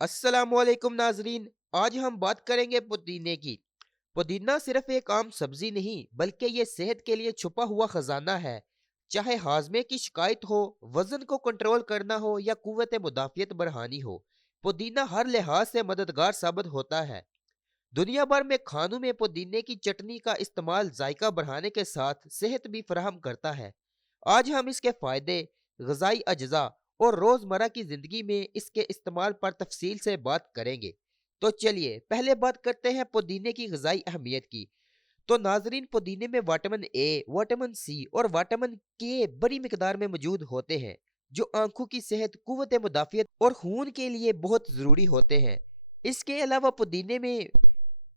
अस्सलामुअलैकुम नाजरीन। आज हम बात करेंगे पुदीने की। पुदीना सिर्फ एक आम सब्जी नहीं बल्कि ये सेहत के लिए छुपा हुआ खजाना है। चाहे हाजमे की शिकायत हो, वजन को कंट्रोल करना हो या कुव्वत मुदाफियत बढ़ानी हो, पुदीना हर लिहाज से मददगार साबित होता है। दुनिया भर में खानों में पुदीने की चटनी का इस्तेमाल जायका बढ़ाने के साथ सेहत भी फराहम करता है। आज हम इसके फायदे, गजाई अज्जा और रोजमर्रा की जिंदगी में इसके इस्तेमाल पर तफसील से बात करेंगे। तो चलिए पहले बात करते हैं पुदीने की गजाई अहमियत की। तो नाजरीन, पुदीने में विटामिन ए, विटामिन सी और विटामिन के बड़ी मिकदार में मौजूद होते हैं, जो आंखों की सेहत, कुव्वत मुदाफियत और खून के लिए बहुत जरूरी होते हैं। इसके अलावा पुदीने में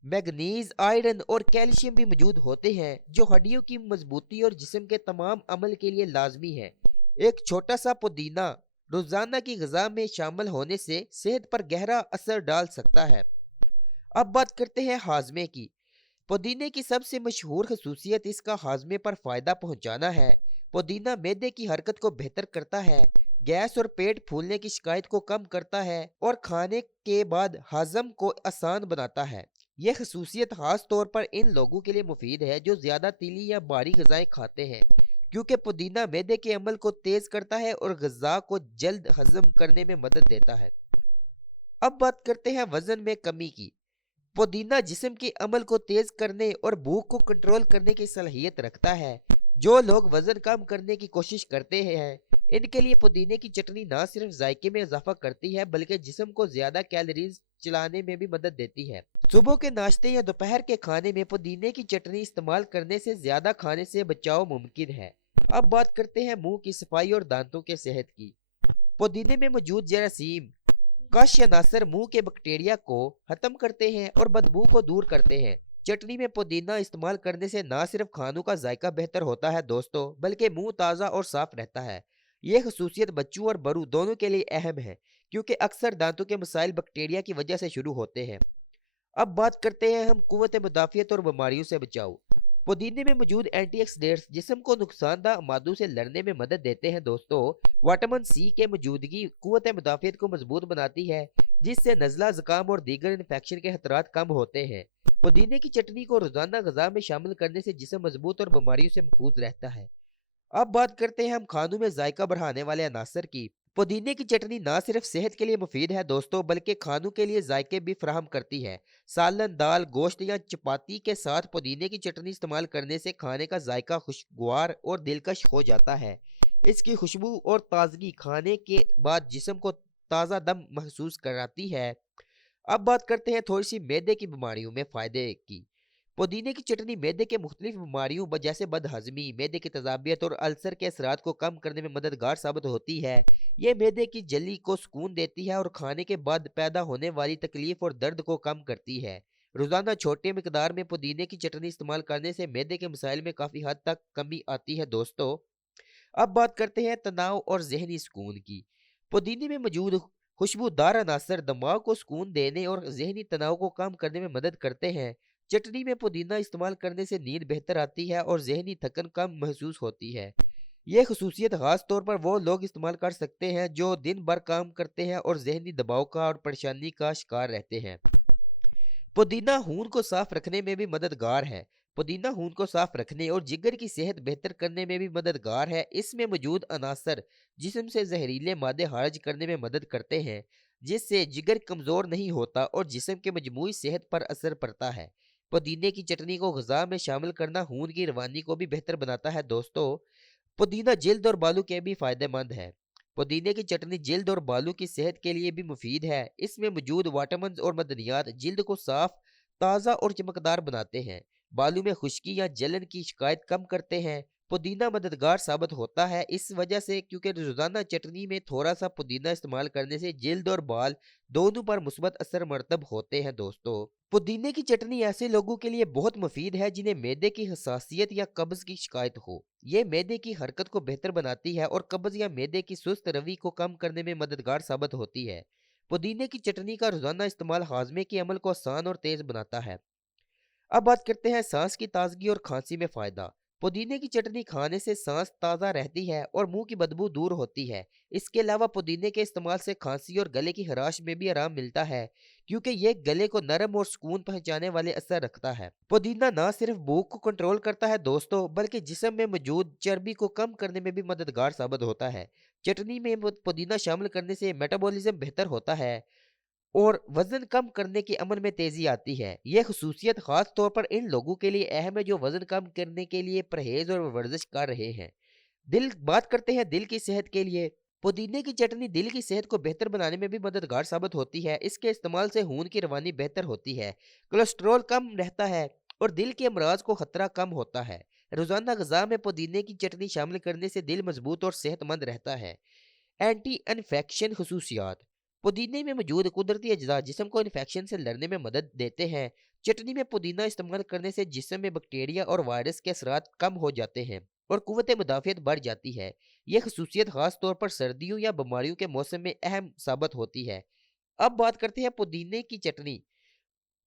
मैग्नीज, आयरन और कैल्शियम भी मौजूद होते हैं, जो हड्डियों की मजबूती और जिस्म के तमाम अमल के लिए लाजमी है। एक छोटा सा पुदीना रोजाना की गजा में शामिल होने से सेहत पर गहरा असर डाल सकता है। अब बात करते हैं हाजमे की। पुदीने की सबसे मशहूर खसूसियत इसका हाजमे पर फायदा पहुंचाना है। पुदीना मैदे की हरकत को बेहतर करता है, गैस और पेट फूलने की शिकायत को कम करता है और खाने के बाद हजम को आसान बनाता है। यह खसूसियत खास तौर पर इन लोगों के लिए मुफीद है जो ज्यादा तीली या भारी गजाएं खाते हैं, क्योंकि पुदीना मैदे के अमल को तेज करता है और गजा को जल्द हजम करने में मदद देता है। अब बात करते हैं वजन में कमी की। पुदीना जिस्म के अमल को तेज करने और भूख को कंट्रोल करने की सलाहियत रखता है। जो लोग वजन कम करने की कोशिश करते हैं, इनके लिए पुदीने की चटनी न सिर्फ जायके में इजाफा करती है बल्कि जिस्म को ज्यादा कैलोरीज चलाने में भी मदद देती है। सुबह के नाश्ते या दोपहर के खाने में पुदीने की चटनी इस्तेमाल करने से ज्यादा खाने से बचाव मुमकिन है। अब बात करते हैं मुंह की सफाई और दांतों के सेहत की। पुदीने में मौजूद जरासीम, कश या नासर मुंह के बैक्टीरिया को खत्म करते हैं और बदबू को दूर करते हैं। चटनी में पुदीना इस्तेमाल करने से ना सिर्फ खानों का जायका बेहतर होता है दोस्तों, बल्कि मुंह ताज़ा और साफ रहता है। यह खसूसियत बच्चों और बड़ों दोनों के लिए अहम है, क्योंकि अक्सर दांतों के मसाइल बैक्टीरिया की वजह से शुरू होते हैं। अब बात करते हैं हम कुव्वत मुदाफियत और बीमारियों से बचाव। पुदीने में मौजूद एंटीऑक्सीडेंट्स जिस्म को नुकसानदा मादों से लड़ने में मदद देते हैं दोस्तों। विटामिन सी के मौजूदगी कुव्वत मुदाफियत को मजबूत बनाती है, जिससे नज़ला, जुकाम और दीगर इन्फेक्शन के खतरात कम होते हैं। पुदीने की चटनी को रोजाना गजा में शामिल करने से जिस्म मजबूत और बीमारियों से महफूज रहता है। अब बात करते हैं हम खानों में जायका बढ़ाने वाले अनासर की। पुदीने की चटनी ना सिर्फ सेहत के लिए मुफीद है दोस्तों, बल्कि खानों के लिए जायके भी फराहम करती है। सालन, दाल, गोश्त या चपाती के साथ पुदीने की चटनी इस्तेमाल करने से खाने का जायका खुशगवार और दिलकश हो जाता है। इसकी खुशबू और ताजगी खाने के बाद जिस्म को ताज़ा दम महसूस कराती है। अब बात करते हैं थोड़ी सी मैदे की बीमारियों में फ़ायदे की। पुदीने की चटनी मैदे के मुख्तलिफ बीमारियों जैसे बदहजमी, मैदे की तजाबियत और अल्सर के असरात को कम करने में मददगार साबित होती है। ये मैदे की जल्दी को सुकून देती है और खाने के बाद पैदा होने वाली तकलीफ और दर्द को कम करती है। रोजाना छोटे मिकदार में पुदीने की चटनी इस्तेमाल करने से मैदे के मसाइल में काफ़ी हद तक कमी आती है दोस्तों। अब बात करते हैं तनाव और जहनी सुकून की। पुदीने में मौजूद खुशबूदार अनासर दिमाग को सुकून देने और जहनी तनाव को कम करने में मदद करते हैं। चटनी में पुदीना इस्तेमाल करने से नींद बेहतर आती है और जहनी थकन कम महसूस होती है। यह खसूसियत खास तौर पर वो लोग इस्तेमाल कर सकते हैं जो दिन भर काम करते हैं और जहनी दबाव का और परेशानी का शिकार रहते हैं। पुदीना खून को साफ रखने में भी मददगार है। पुदीना खून को साफ रखने और जिगर की सेहत बेहतर करने में भी मददगार है। इसमें मौजूद अनासर जिस्म से जहरीले मादे खारिज करने में मदद करते हैं, जिससे जिगर कमजोर नहीं होता और जिस्म के मजमूई सेहत पर असर पड़ता है। पुदीने की चटनी को गजा में शामिल करना खून की रवानी को भी बेहतर बनाता है दोस्तों। पुदीना जिल्द और बालों के भी फायदेमंद है। पुदीने की चटनी जिल्द और बालों की सेहत के लिए भी मुफीद है। इसमें मौजूद विटामिन और मदनियात जिल्द को साफ, ताज़ा और चमकदार बनाते हैं। बालों में खुश्की या जलन की शिकायत कम करते हैं। पुदीना मददगार साबित होता है इस वजह से क्योंकि रोजाना चटनी में थोड़ा सा पुदीना इस्तेमाल करने से जिल्द और बाल दोनों पर मुस्बत असर मरतब होते हैं दोस्तों। पुदीने की चटनी ऐसे लोगों के लिए बहुत मुफीद है जिन्हें मैदे की हसासियत या कब्ज की शिकायत हो। ये मैदे की हरकत को बेहतर बनाती है और कब्ज या मैदे की सुस्त रवि को कम करने में मददगार साबित होती है। पुदीने की चटनी का रोजाना इस्तेमाल हाजमे के अमल को आसान और तेज बनाता है। अब बात करते हैं सांस की ताजगी और खांसी में फायदा। पुदीने की चटनी खाने से सांस ताज़ा रहती है और मुंह की बदबू दूर होती है। इसके अलावा पुदीने के इस्तेमाल से खांसी और गले की खराश में भी आराम मिलता है, क्योंकि ये गले को नरम और सुकून पहुंचाने वाले असर रखता है। पुदीना ना सिर्फ भूख को कंट्रोल करता है दोस्तों, बल्कि जिस्म में मौजूद चर्बी को कम करने में भी मददगार साबित होता है। चटनी में पुदीना शामिल करने से मेटाबॉलिज्म बेहतर होता है और वजन कम करने के अमल में तेजी आती है। यह खसूसियत खास तौर पर इन लोगों के लिए अहम है जो वजन कम करने के लिए परहेज और वर्जिश कर रहे हैं। दिल बात करते हैं दिल की सेहत के लिए। पुदीने की चटनी दिल की सेहत को बेहतर बनाने में भी मददगार साबित होती है। इसके इस्तेमाल से खून की रवानी बेहतर होती है, कोलेस्ट्रॉल कम रहता है और दिल के अमराज को खतरा कम होता है। रोजाना गजा में पुदीने की चटनी शामिल करने से दिल मजबूत और सेहतमंद रहता है। एंटी इन्फेक्शन खसूसियात। पुदीने में मौजूद कुदरती अज्जा जिस्म को इन्फेक्शन से लड़ने में मदद देते हैं। चटनी में पुदीना इस्तेमाल करने से जिस्म में बैक्टीरिया और वायरस के असरात कम हो जाते हैं और कुव्वत मुदाफ़ियत बढ़ जाती है। यह खसूसियत खास तौर पर सर्दियों या बीमारियों के मौसम में अहम साबित होती है। अब बात करते हैं पुदीने की चटनी।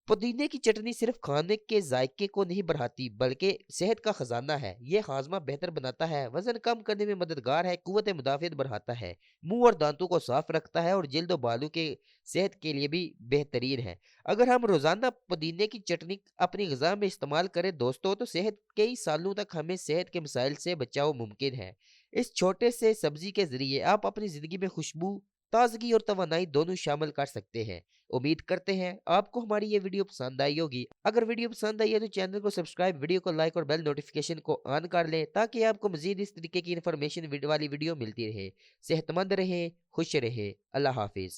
पुदीने की चटनी सिर्फ खाने के जायके को नहीं बढ़ाती, बल्कि सेहत का खजाना है। ये हाजमा बेहतर बनाता है, वजन कम करने में मददगार है, कुव्वत मुदाफ़ियत बढ़ाता है, मुंह और दांतों को साफ रखता है और जिल्द और बालों के सेहत के लिए भी बेहतरीन है। अगर हम रोजाना पुदीने की चटनी अपनी गजा में इस्तेमाल करें दोस्तों, तो सेहत कई सालों तक हमें सेहत के मसाइल से बचाव मुमकिन है। इस छोटे से सब्जी के जरिए आप अपनी जिंदगी में खुशबू, ताजगी और तवानाई दोनों शामिल कर सकते हैं। उम्मीद करते हैं आपको हमारी ये वीडियो पसंद आई होगी। अगर वीडियो पसंद आई है तो चैनल को सब्सक्राइब, वीडियो को लाइक और बेल नोटिफिकेशन को ऑन कर लें, ताकि आपको मजीद इस तरीके की इन्फॉर्मेशन वाली वीडियो मिलती रहे। सेहतमंद रहे, खुश रहे। अल्लाह हाफिज।